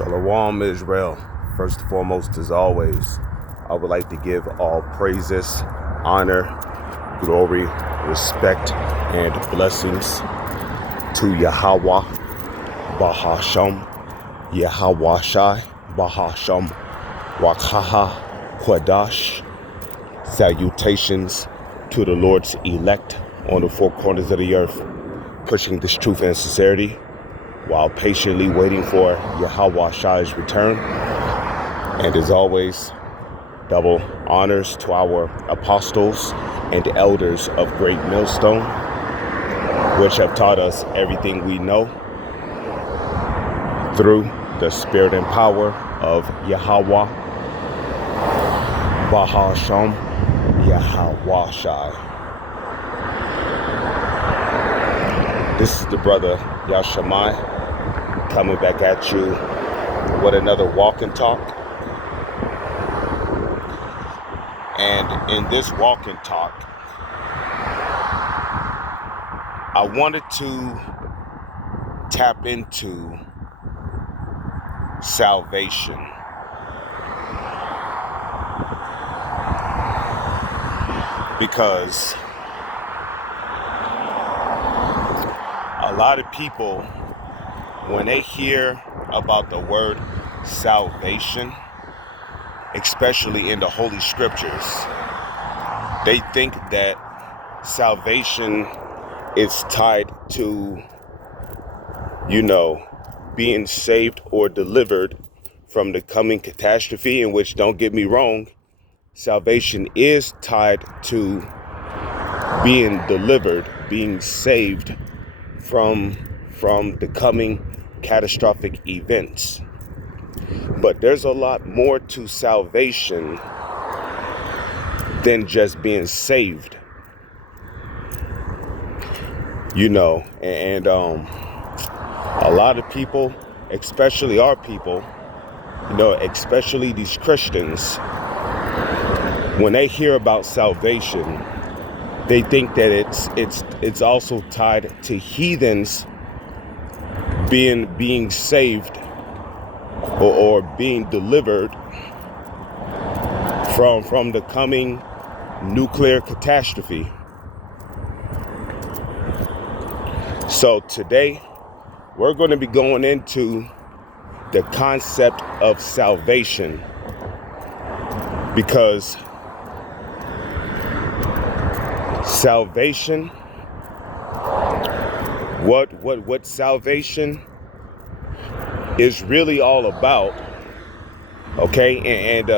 Shalom, Israel. First and foremost, as always, I would like to give all praises, honor, glory, respect, and blessings to Yahweh, Bahasham, Yahweh Shai, Bahasham, Wakaha, Quadash. Salutations to the Lord's elect on the four corners of the earth, pushing this truth and sincerity, while patiently waiting for Yahweh Shai's return. And as always, double honors to our apostles and elders of Great Millstone, which have taught us everything we know through the spirit and power of Yahweh, Bahasham, Yahweh Shai. This is the brother Yashamai coming back at you with another walk and talk. And in this walk and talk, I wanted to tap into salvation. Because a lot of people, when they hear about the word salvation, especially in the Holy Scriptures, they think that salvation is tied to, being saved or delivered from the coming catastrophe, in which, don't get me wrong, salvation is tied to being delivered, being saved from the coming catastrophic events. But there's a lot more to salvation than just being saved. And a lot of people, especially our people, especially these Christians, when they hear about salvation, they think that it's also tied to heathens being saved or being delivered from the coming nuclear catastrophe. So today we're going to be going into the concept of salvation, because salvation, what salvation is really all about, okay? And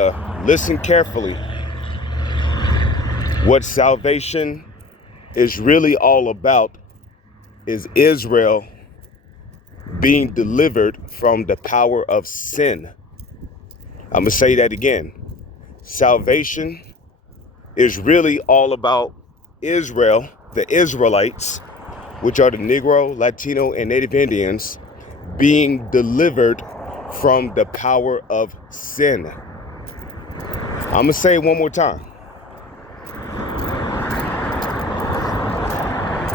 listen carefully. What salvation is really all about is Israel being delivered from the power of sin. I'm going to say that again. Salvation is really all about Israel, the Israelites, which are the Negro, Latino, and Native Indians, being delivered from the power of sin. I'm going to say it one more time.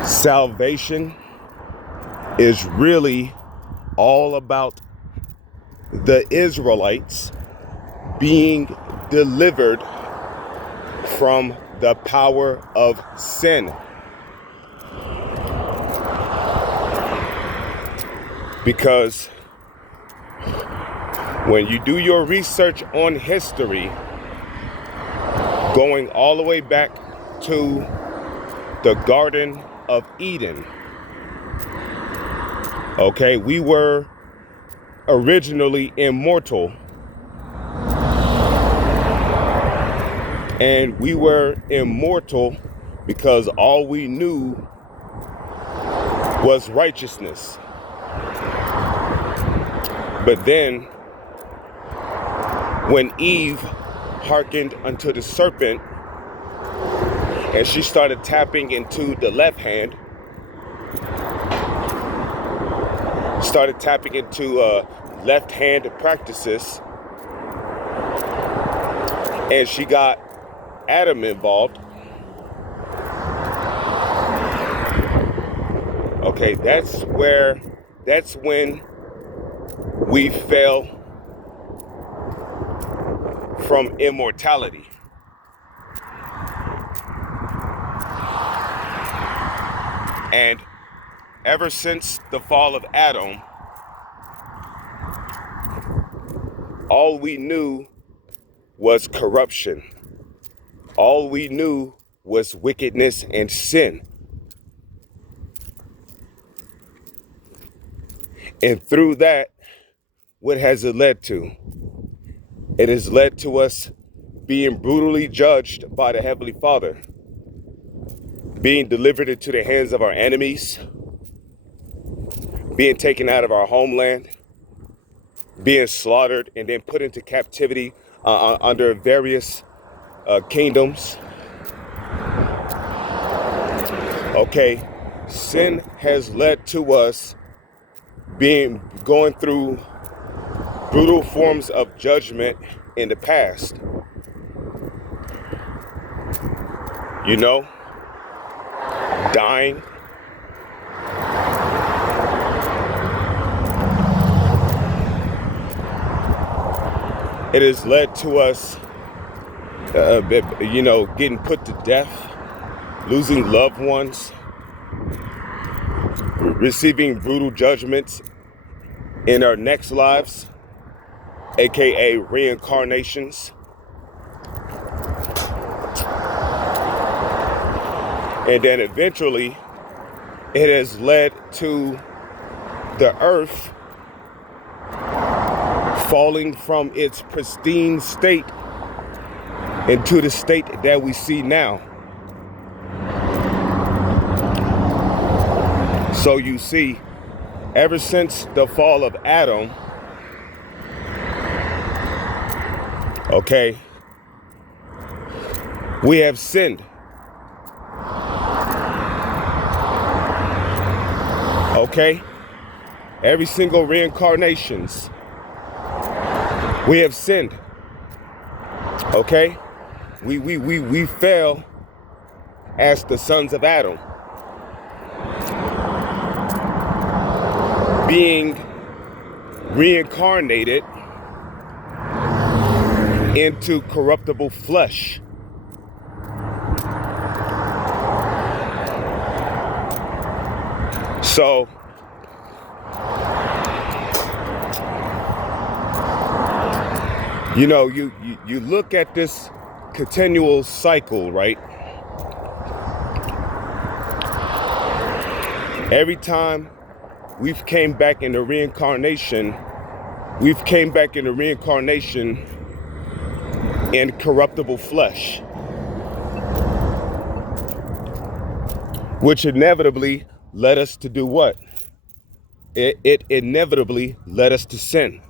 Salvation is really all about the Israelites being delivered from the power of sin. Because when you do your research on history, going all the way back to the Garden of Eden, okay, we were originally immortal. And we were immortal because all we knew was righteousness. But then, when Eve hearkened unto the serpent, and she started tapping into the left hand, started tapping into left hand practices, and she got Adam involved. Okay, that's when we fell from immortality. And ever since the fall of Adam, all we knew was corruption. All we knew was wickedness and sin. And through that, what has it led to? It has led to us being brutally judged by the Heavenly Father, being delivered into the hands of our enemies, being taken out of our homeland, being slaughtered, and then put into captivity under various kingdoms. Okay, sin has led to us going through brutal forms of judgment in the past. You know, dying, it has led to us, getting put to death, losing loved ones, receiving brutal judgments in our next lives, aka reincarnations. And then eventually, it has led to the earth falling from its pristine state into the state that we see now. So you see, ever since the fall of Adam, okay, we have sinned. Okay? Every single reincarnations, we have sinned. Okay? We fell as the sons of Adam, being reincarnated into corruptible flesh. So, you look at this continual cycle, right? Every time we've came back into reincarnation, in corruptible flesh, which inevitably led us to do what? It inevitably led us to sin.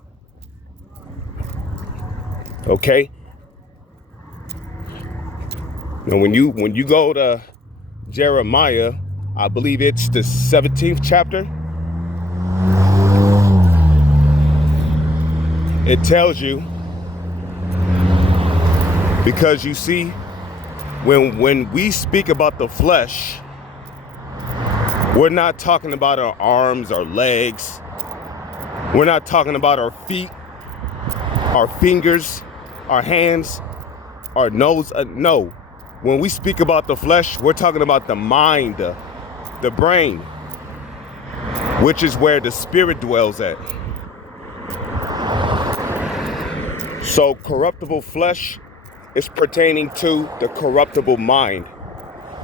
Okay? Now when you go to Jeremiah, I believe it's the 17th chapter, it tells you, because you see, when we speak about the flesh, we're not talking about our arms, our legs. We're not talking about our feet, our fingers, our hands, our nose. No. When we speak about the flesh, we're talking about the mind, the brain, which is where the spirit dwells at. So corruptible flesh is pertaining to the corruptible mind.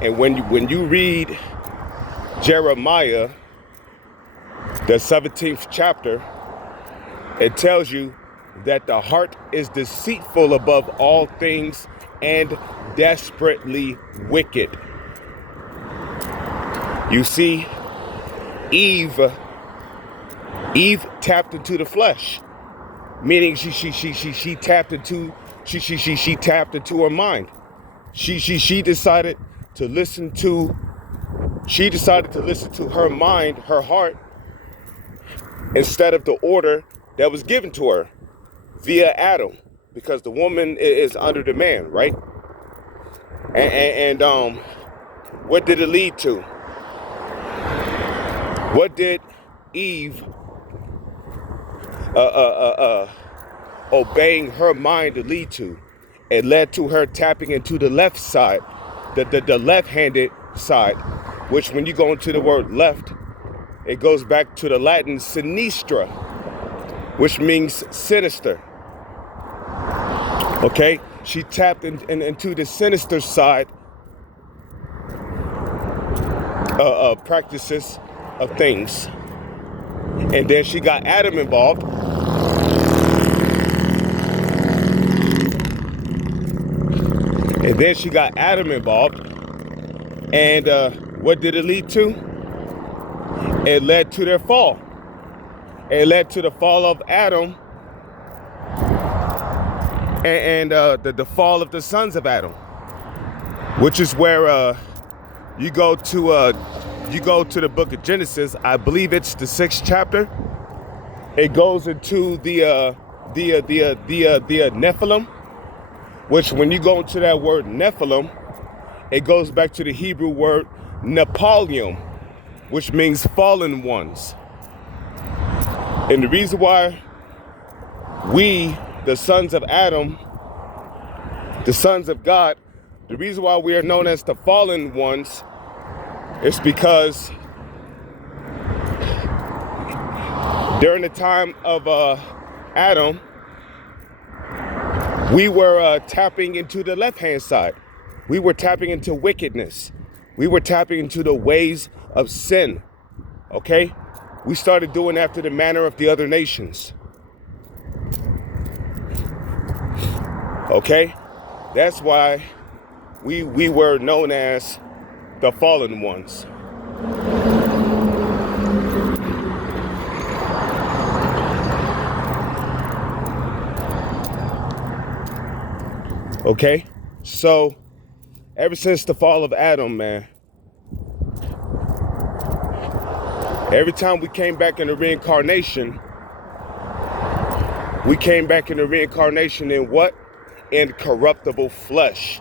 And when you read Jeremiah, the 17th chapter, it tells you that the heart is deceitful above all things and desperately wicked. You see, Eve tapped into the flesh, meaning she tapped into her mind. She decided to listen to her mind, her heart, instead of the order that was given to her via Adam, because the woman is under the man, right? And what did it lead to? What did Eve obeying her mind lead to? it led to her tapping into the left side, the left-handed side, which when you go into the word left, it goes back to the Latin sinistra, which means sinister. Okay, she tapped into the sinister side practices of things. And then she got Adam involved. And what did it lead to? It led to their fall. It led to the fall of Adam and the fall of the sons of Adam, which is where you go to the book of Genesis. I believe it's the 6th chapter. It goes into the Nephilim, which when you go into that word Nephilim, it goes back to the Hebrew word Nepalium, which means fallen ones. And the reason why we, the sons of Adam, the sons of God, the reason why we are known as the fallen ones is because during the time of Adam, we were tapping into the left-hand side. We were tapping into wickedness. We were tapping into the ways of sin. Okay? We started doing after the manner of the other nations. Okay? That's why we were known as the fallen ones. Okay? So, ever since the fall of Adam, man, every time we came back in the reincarnation, in what? In corruptible flesh.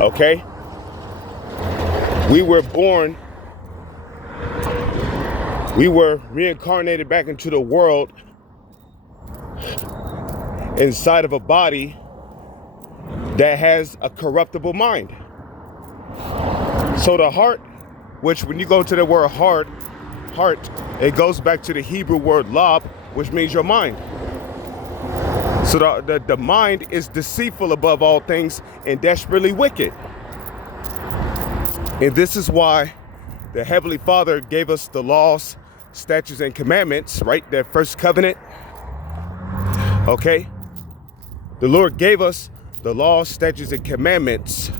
Okay? We were reincarnated back into the world inside of a body that has a corruptible mind. So the heart, which when you go to the word heart, it goes back to the Hebrew word lab, which means your mind. So the mind is deceitful above all things and desperately wicked. And this is why the Heavenly Father gave us the laws, statutes, and commandments, right? That first covenant. Okay? The Lord gave us the laws, statutes, and commandments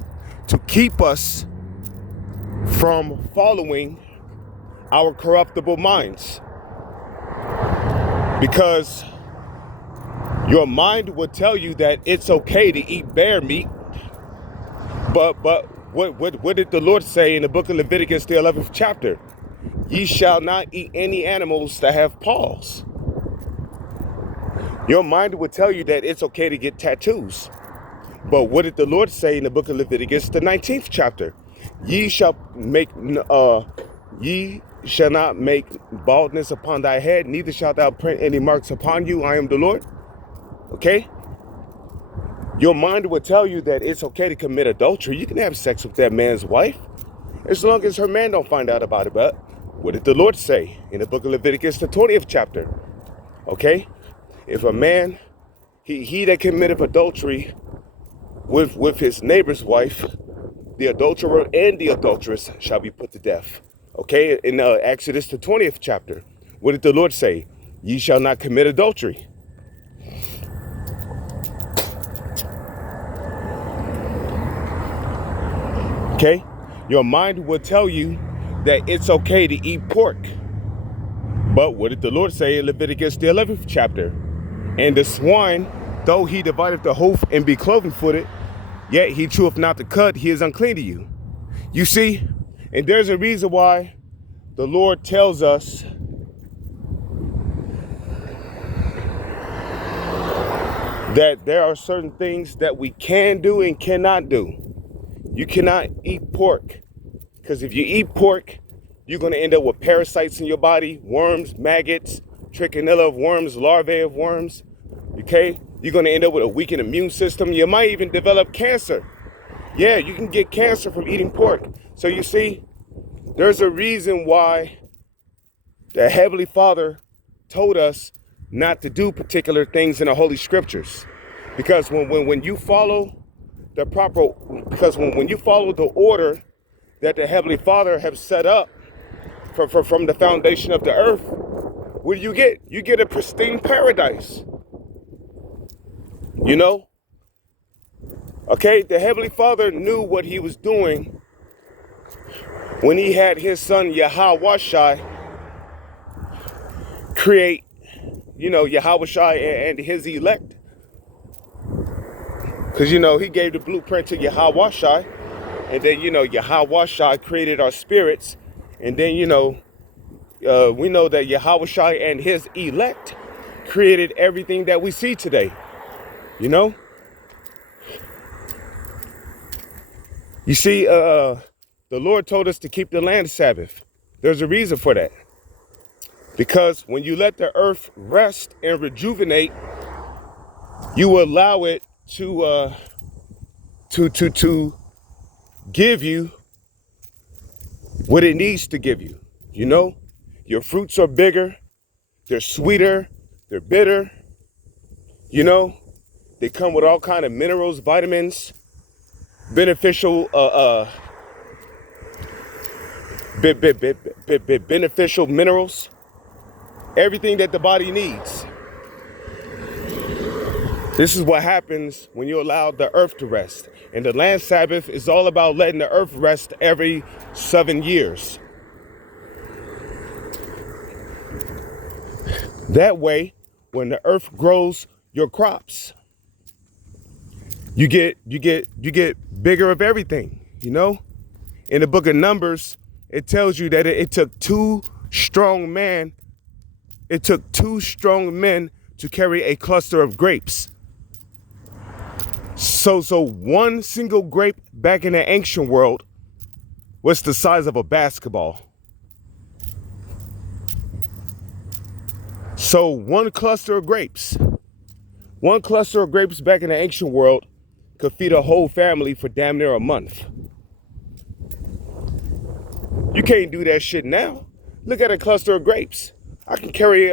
to keep us from following our corruptible minds. Because your mind will tell you that it's okay to eat bear meat. But what did the Lord say in the book of Leviticus, the 11th chapter? Ye shall not eat any animals that have paws. Your mind will tell you that it's okay to get tattoos. But what did the Lord say in the book of Leviticus, the 19th chapter? Ye shall not make baldness upon thy head, neither shalt thou print any marks upon you. I am the Lord. Okay? Your mind will tell you that it's okay to commit adultery. You can have sex with that man's wife as long as her man don't find out about it. But what did the Lord say in the book of Leviticus, the 20th chapter? Okay? If a man, he that committeth adultery with his neighbor's wife, the adulterer and the adulteress shall be put to death. Okay? In Exodus, the 20th chapter, what did the Lord say? Ye shall not commit adultery. Okay? Your mind will tell you that it's okay to eat pork. But what did the Lord say in Leviticus, the 11th chapter? And the swine, though he divideth the hoof and be cloven-footed, yet he cheweth not the cud, he is unclean to you. You see? And there's a reason why the Lord tells us that there are certain things that we can do and cannot do. You cannot eat pork, because if you eat pork, you're going to end up with parasites in your body, worms, maggots, trichinella of worms, larvae of worms. Okay? You're going to end up with a weakened immune system. You might even develop cancer. Yeah, you can get cancer from eating pork. So you see, there's a reason why the Heavenly Father told us not to do particular things in the Holy Scriptures. Because when you follow the proper, because when you follow the order that the Heavenly Father have set up from the foundation of the earth, what do you get? You get a pristine paradise. You know? Okay, the Heavenly Father knew what he was doing when he had his son Yahweh create, Yahweh and his elect. Because, he gave the blueprint to Yahweh, and then, Yahweh created our spirits. And then, we know that Yahweh and his elect created everything that we see today. You see, the Lord told us to keep the land Sabbath. There's a reason for that. Because when you let the earth rest and rejuvenate, you allow it to give you what it needs to give you. Your fruits are bigger, they're sweeter, they're bitter. They come with all kind of minerals, vitamins, beneficial beneficial minerals, everything that the body needs. This is what happens when you allow the earth to rest. And the land Sabbath is all about letting the earth rest every 7 years. That way, when the earth grows your crops, you get bigger of everything, In the book of Numbers, it tells you that it took two strong men to carry a cluster of grapes. So one single grape back in the ancient world was the size of a basketball. So one cluster of grapes back in the ancient world could feed a whole family for damn near a month. You can't do that shit now. Look at a cluster of grapes. I can carry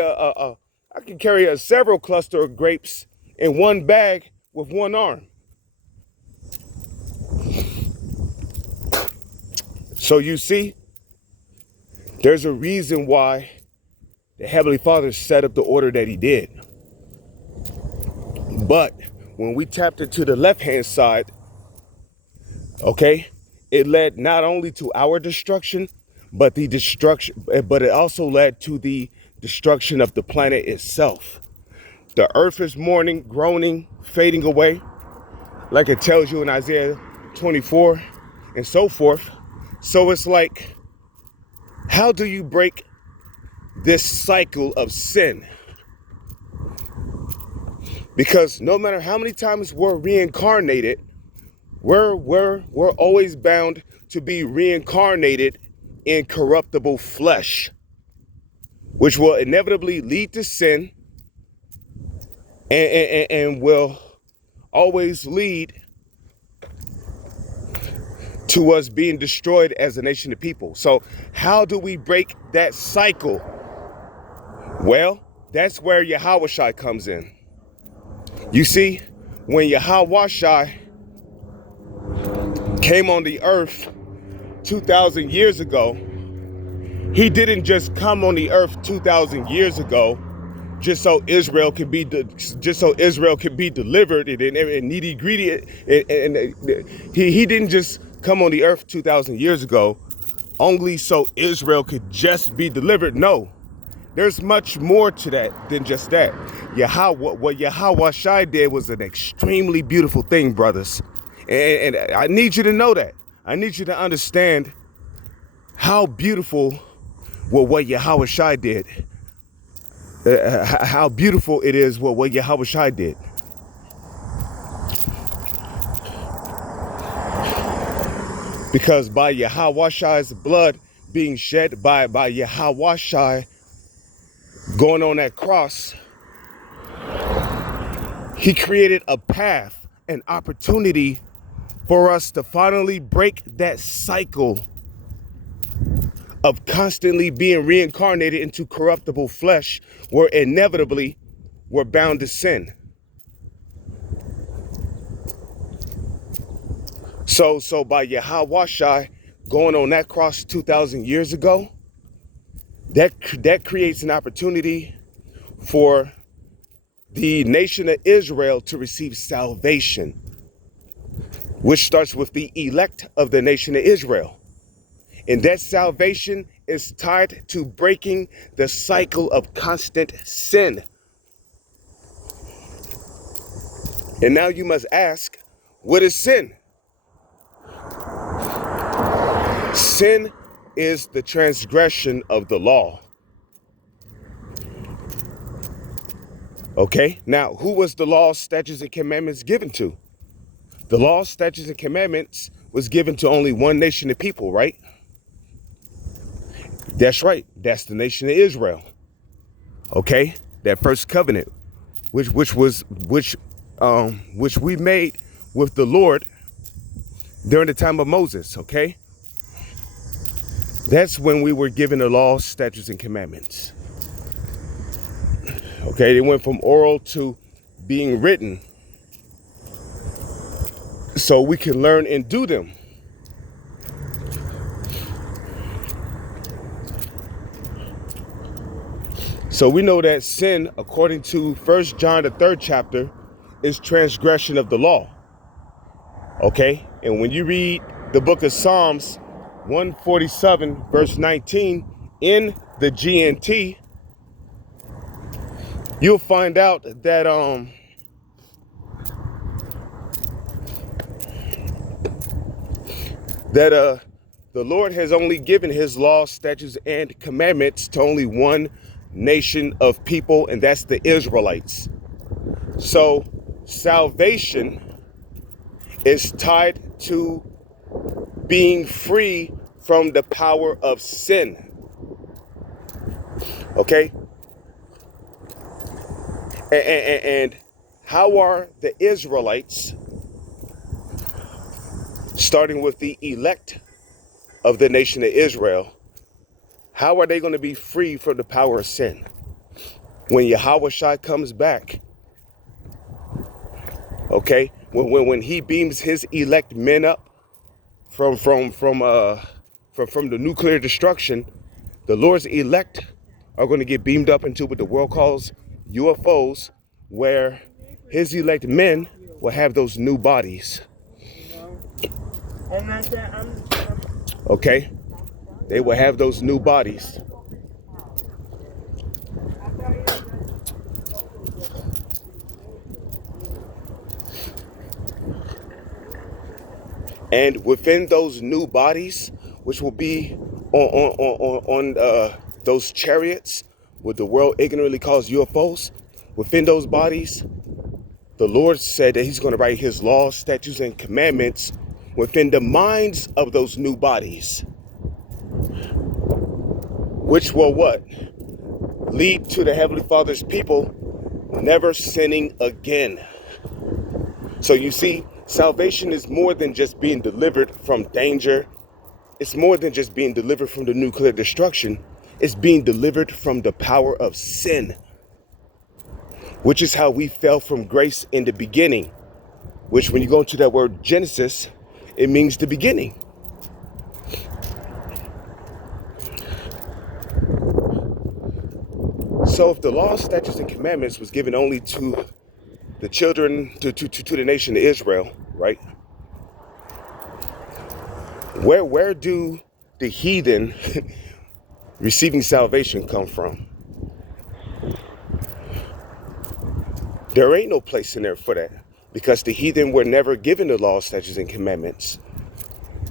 several cluster of grapes in one bag with one arm. So you see, there's a reason why the Heavenly Father set up the order that he did. But when we tapped into the left-hand side, okay, it led not only to our destruction, but it also led to the destruction of the planet itself. The earth is mourning, groaning, fading away, like it tells you in Isaiah 24 and so forth. So it's like, how do you break this cycle of sin? Because no matter how many times we're reincarnated, we're always bound to be reincarnated in corruptible flesh, which will inevitably lead to sin and will always lead to us being destroyed as a nation of people. So how do we break that cycle? Well, that's where Yahweh comes in. You see, when Yahweh came on the earth 2,000 years ago, he didn't just come on the earth 2,000 years ago just so Israel could be delivered and nitty gritty. And he didn't just come on the earth 2,000 years ago only so Israel could just be delivered. No, there's much more to that than just that. What Yahweh did was an extremely beautiful thing, brothers. And I need you to know that. I need you to understand how beautiful what Yahweh did. How beautiful it is what Yahweh did. Because by Yahweh's blood being shed, by Yahweh going on that cross, He created a path, an opportunity for us to finally break that cycle of constantly being reincarnated into corruptible flesh, where inevitably we're bound to sin. So by Yahweh going on that cross 2,000 years ago, that creates an opportunity for the nation of Israel to receive salvation, which starts with the elect of the nation of Israel. And that salvation is tied to breaking the cycle of constant sin. And now you must ask, what is sin? Sin is the transgression of the law. Okay, now who was the law, statutes, and commandments given to? The law, statutes, and commandments was given to only one nation of people, right? That's right. That's the nation of Israel. Okay, that first covenant, which we made with the Lord during the time of Moses. Okay, that's when we were given the law, statutes, and commandments. Okay, they went from oral to being written, so we can learn and do them. So we know that sin, according to 1 John, the 3rd chapter, is transgression of the law. Okay, and when you read the book of Psalms 147, verse 19, in the GNT, you'll find out that the Lord has only given his laws, statutes, and commandments to only one nation of people, and that's the Israelites. So salvation is tied to being free from the power of sin. Okay? And how are the Israelites, starting with the elect of the nation of Israel, how are they going to be free from the power of sin? When Yahweh comes back, okay, when he beams his elect men up from the nuclear destruction, the Lord's elect are going to get beamed up into what the world calls UFOs, where his elect men will have those new bodies. Okay, they will have those new bodies. And within those new bodies, which will be on those chariots, what the world ignorantly calls UFOs, within those bodies, the Lord said that he's going to write his laws, statutes, and commandments within the minds of those new bodies, which will what? Lead to the Heavenly Father's people never sinning again. So you see, salvation is more than just being delivered from danger. It's more than just being delivered from the nuclear destruction. It's being delivered from the power of sin, which is how we fell from grace in the beginning, which when you go into that word Genesis, it means the beginning. So if the law, statutes, and commandments was given only to the children, to the nation of Israel, right? Where do the heathen receiving salvation come from? There ain't no place in there for that, because the heathen were never given the law, statutes, and commandments.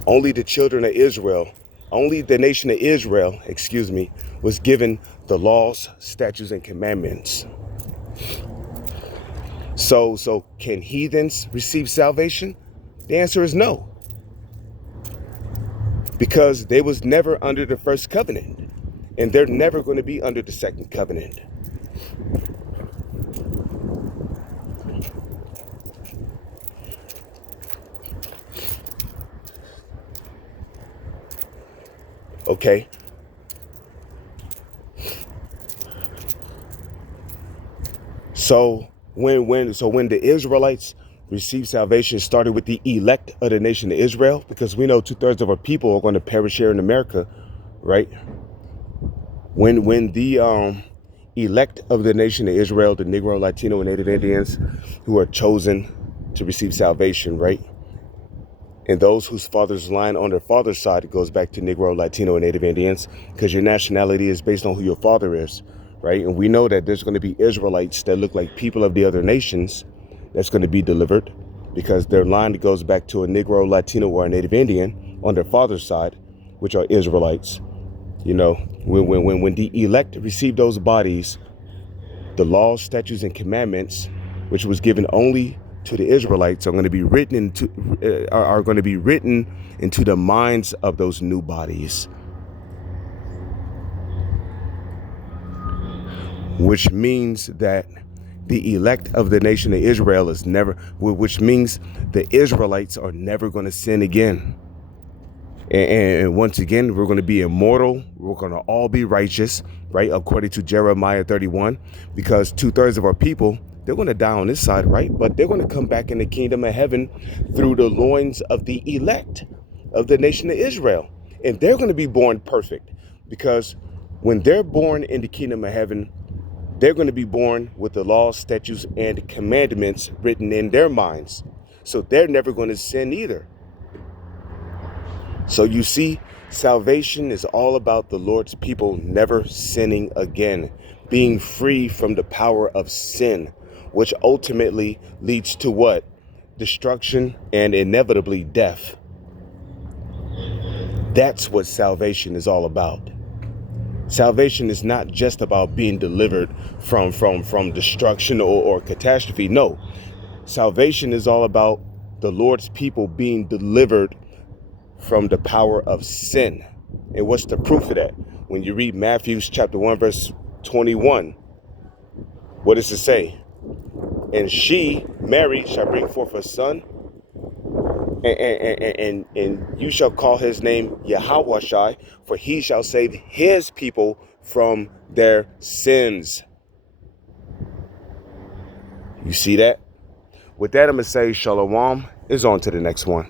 Only the children of Israel, only the nation of Israel, was given the laws, statutes, and commandments. So can heathens receive salvation? The answer is no. Because they was never under the first covenant, and they're never going to be under the second covenant. Okay. So when the Israelites received salvation, it started with the elect of the nation of Israel, because we know 2/3 of our people are going to perish here in America, right? When the elect of the nation of Israel, the Negro, Latino, and Native Indians who are chosen to receive salvation, right? And those whose father's line on their father's side, it goes back to Negro, Latino, and Native Indians, because your nationality is based on who your father is, right? And we know that there's going to be Israelites that look like people of the other nations that's going to be delivered, because their line goes back to a Negro, Latino, or a Native Indian on their father's side, which are Israelites. You know, when the elect receive those bodies, the laws, statutes, and commandments, which was given only to the Israelites, are going to be written into the minds of those new bodies, which means that the elect of the nation of Israel is never, which means the Israelites are never going to sin again. And once again, we're going to be immortal. We're going to all be righteous, right? According to Jeremiah 31, because 2/3 of our people, they're going to die on this side, right? But they're going to come back in the kingdom of heaven through the loins of the elect of the nation of Israel. And they're going to be born perfect, because when they're born in the kingdom of heaven, they're going to be born with the laws, statutes, and commandments written in their minds. So they're never going to sin either. So you see, salvation is all about the Lord's people never sinning again, being free from the power of sin, which ultimately leads to what? Destruction and inevitably death. That's what salvation is all about. Salvation is not just about being delivered from destruction or catastrophe. No, salvation is all about the Lord's people being delivered from the power of sin. And what's the proof of that? When you read Matthew chapter 1, verse 21, what does it say? And she, Mary, shall bring forth a son, and you shall call his name Yahweh, for he shall save his people from their sins. You see that? With that, I'm going to say shalom. Is on to the next one.